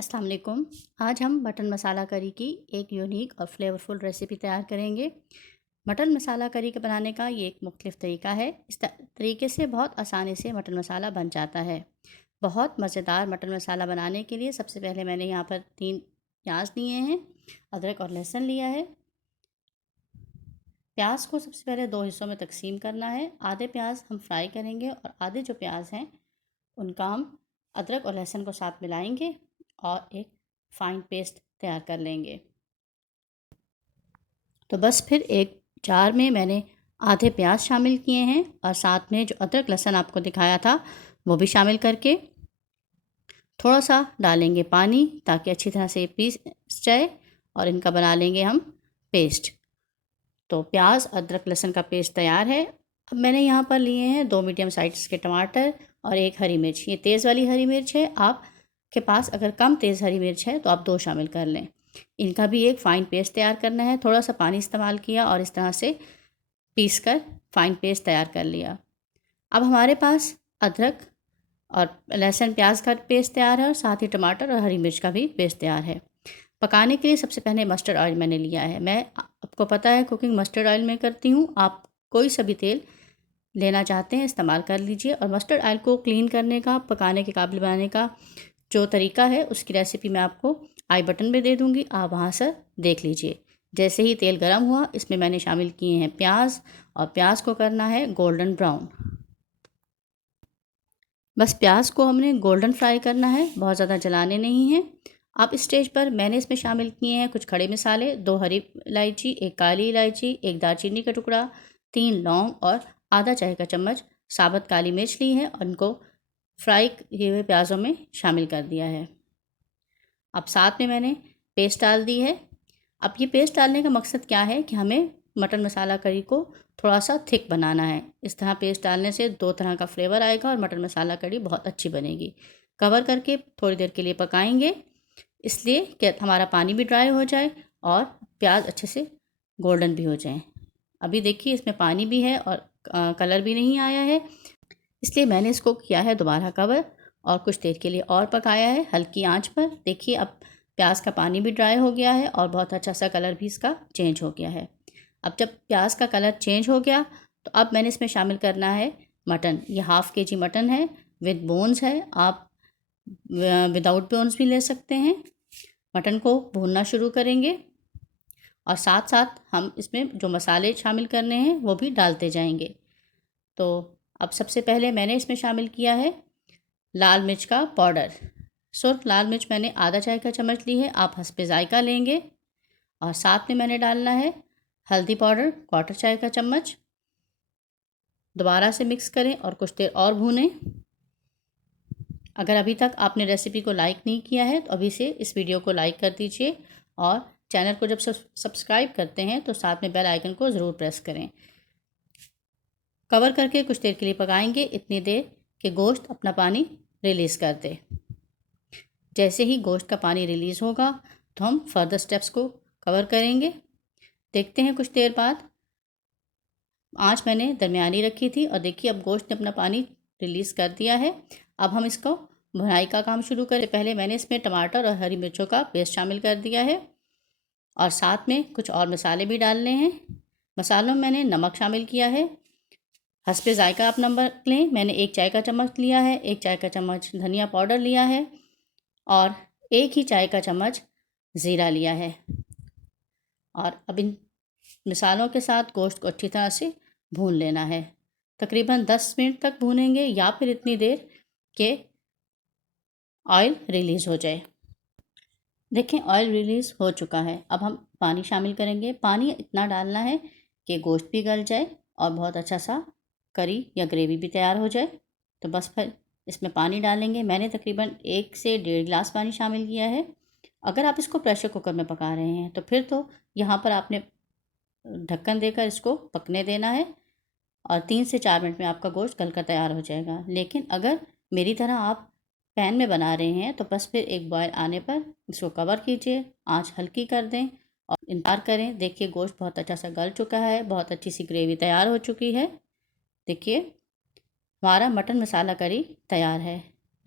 अस्सलाम वालेकुम। आज हम मटन मसाला करी की एक यूनिक और फ्लेवरफुल रेसिपी तैयार करेंगे। मटन मसाला करी के बनाने का ये एक मुख्तलिफ तरीका है। इस तरीके से बहुत आसानी से मटन मसाला बन जाता है। बहुत मज़ेदार मटन मसाला बनाने के लिए सबसे पहले मैंने यहाँ पर 3 प्याज लिए हैं, अदरक और लहसुन लिया है। प्याज को सबसे पहले 2 हिस्सों में तकसीम करना है। आधे प्याज हम फ्राई करेंगे और आधे जो प्याज हैं उनका हम अदरक और लहसुन को साथ मिलाएंगे और एक फ़ाइन पेस्ट तैयार कर लेंगे। तो बस फिर एक जार में मैंने आधे प्याज शामिल किए हैं और साथ में जो अदरक लहसुन आपको दिखाया था वो भी शामिल करके थोड़ा सा डालेंगे पानी ताकि अच्छी तरह से पीस जाए और इनका बना लेंगे हम पेस्ट। तो प्याज अदरक लहसुन का पेस्ट तैयार है। अब मैंने यहाँ पर लिए हैं 2 मीडियम साइज़ के टमाटर और 1 हरी मिर्च। ये तेज़ वाली हरी मिर्च है, आपके पास अगर कम तेज़ हरी मिर्च है तो आप 2 शामिल कर लें। इनका भी एक फ़ाइन पेस्ट तैयार करना है। थोड़ा सा पानी इस्तेमाल किया और इस तरह से पीस कर फ़ाइन पेस्ट तैयार कर लिया। अब हमारे पास अदरक और लहसुन प्याज का पेस्ट तैयार है और साथ ही टमाटर और हरी मिर्च का भी पेस्ट तैयार है। पकाने के लिए सबसे पहले मस्टर्ड ऑयल मैंने लिया है। मैं आपको पता है कुकिंग मस्टर्ड ऑयल में करती हूँ, आप कोई सा भी तेल लेना चाहते हैं इस्तेमाल कर लीजिए। और मस्टर्ड ऑयल को क्लीन करने का, पकाने के काबिल बनाने का जो तरीका है उसकी रेसिपी मैं आपको आई बटन में दे दूँगी, आप वहाँ से देख लीजिए। जैसे ही तेल गर्म हुआ इसमें मैंने शामिल किए हैं प्याज और प्याज को करना है गोल्डन ब्राउन। बस प्याज को हमने गोल्डन फ्राई करना है, बहुत ज़्यादा जलाने नहीं हैं। अब इस स्टेज पर मैंने इसमें शामिल किए हैं कुछ खड़े मसाले, 2 हरी इलायची, 1 काली इलायची, 1 दालचीनी का टुकड़ा, 3 लौंग और आधा चाय का चम्मच साबुत काली मिर्च ली है और इनको फ्राई किए हुए प्याज़ों में शामिल कर दिया है। अब साथ में मैंने पेस्ट डाल दी है। अब ये पेस्ट डालने का मकसद क्या है कि हमें मटन मसाला करी को थोड़ा सा थिक बनाना है। इस तरह पेस्ट डालने से 2 तरह का फ्लेवर आएगा और मटन मसाला करी बहुत अच्छी बनेगी। कवर करके थोड़ी देर के लिए पकाएंगे, इसलिए कि हमारा पानी भी ड्राई हो जाए और प्याज अच्छे से गोल्डन भी हो जाए। अभी देखिए इसमें पानी भी है और कलर भी नहीं आया है, इसलिए मैंने इसको किया है दोबारा कवर और कुछ देर के लिए और पकाया है हल्की आंच पर। देखिए अब प्याज का पानी भी ड्राई हो गया है और बहुत अच्छा सा कलर भी इसका चेंज हो गया है। अब जब प्याज का कलर चेंज हो गया तो अब मैंने इसमें शामिल करना है मटन। ये हाफ़ केजी मटन है, विद बोन्स है, आप विदाउट बोन्स भी ले सकते हैं। मटन को भूनना शुरू करेंगे और साथ साथ हम इसमें जो मसाले शामिल करने हैं वो भी डालते जाएंगे। तो अब सबसे पहले मैंने इसमें शामिल किया है लाल मिर्च का पाउडर। सुर्ख लाल मिर्च मैंने आधा चाय का चम्मच ली है, आप हस्बे ज़ायका लेंगे। और साथ में मैंने डालना है हल्दी पाउडर 1/4 चाय का चम्मच। दोबारा से मिक्स करें और कुछ देर और भूनें। अगर अभी तक आपने रेसिपी को लाइक नहीं किया है तो अभी से इस वीडियो को लाइक कर दीजिए और चैनल को जब सब्सक्राइब करते हैं तो साथ में बेल आइकन को ज़रूर प्रेस करें। कवर करके कुछ देर के लिए पकाएंगे, इतनी देर कि गोश्त अपना पानी रिलीज़ कर दे। जैसे ही गोश्त का पानी रिलीज़ होगा तो हम फर्दर स्टेप्स को कवर करेंगे। देखते हैं कुछ देर बाद। आंच मैंने दरमियानी रखी थी और देखिए अब गोश्त ने अपना पानी रिलीज़ कर दिया है। अब हम इसको भुनाई का काम शुरू करें। पहले मैंने इसमें टमाटर और हरी मिर्चों का पेस्ट शामिल कर दिया है और साथ में कुछ और मसाले भी डालने हैं। मसालों में मैंने नमक शामिल किया है, हस्बे ज़ायका आप नमक लें। मैंने 1 चाय का चम्मच लिया है, 1 चाय का चम्मच धनिया पाउडर लिया है और 1 ही चाय का चम्मच ज़ीरा लिया है। और अब इन मसालों के साथ गोश्त को अच्छी तरह से भून लेना है। तकरीबन 10 मिनट तक भूनेंगे या फिर इतनी देर के ऑयल रिलीज़ हो जाए। देखें ऑयल रिलीज़ हो चुका है। अब हम पानी शामिल करेंगे। पानी इतना डालना है कि गोश्त भी गल जाए और बहुत अच्छा सा करी या ग्रेवी भी तैयार हो जाए। तो बस फिर इसमें पानी डालेंगे। मैंने तकरीबन 1 से 1.5 गिलास पानी शामिल किया है। अगर आप इसको प्रेशर कुकर में पका रहे हैं तो फिर तो यहाँ पर आपने ढक्कन देकर इसको पकने देना है और 3 से 4 मिनट में आपका गोश्त गल कर तैयार हो जाएगा। लेकिन अगर मेरी तरह आप पैन में बना रहे हैं तो बस फिर एक बॉयल आने पर इसको कवर कीजिए, आंच हल्की कर दें और इंतज़ार करें। देखिए गोश्त बहुत अच्छा सा गल चुका है, बहुत अच्छी सी ग्रेवी तैयार हो चुकी है। देखिए हमारा मटन मसाला करी तैयार है।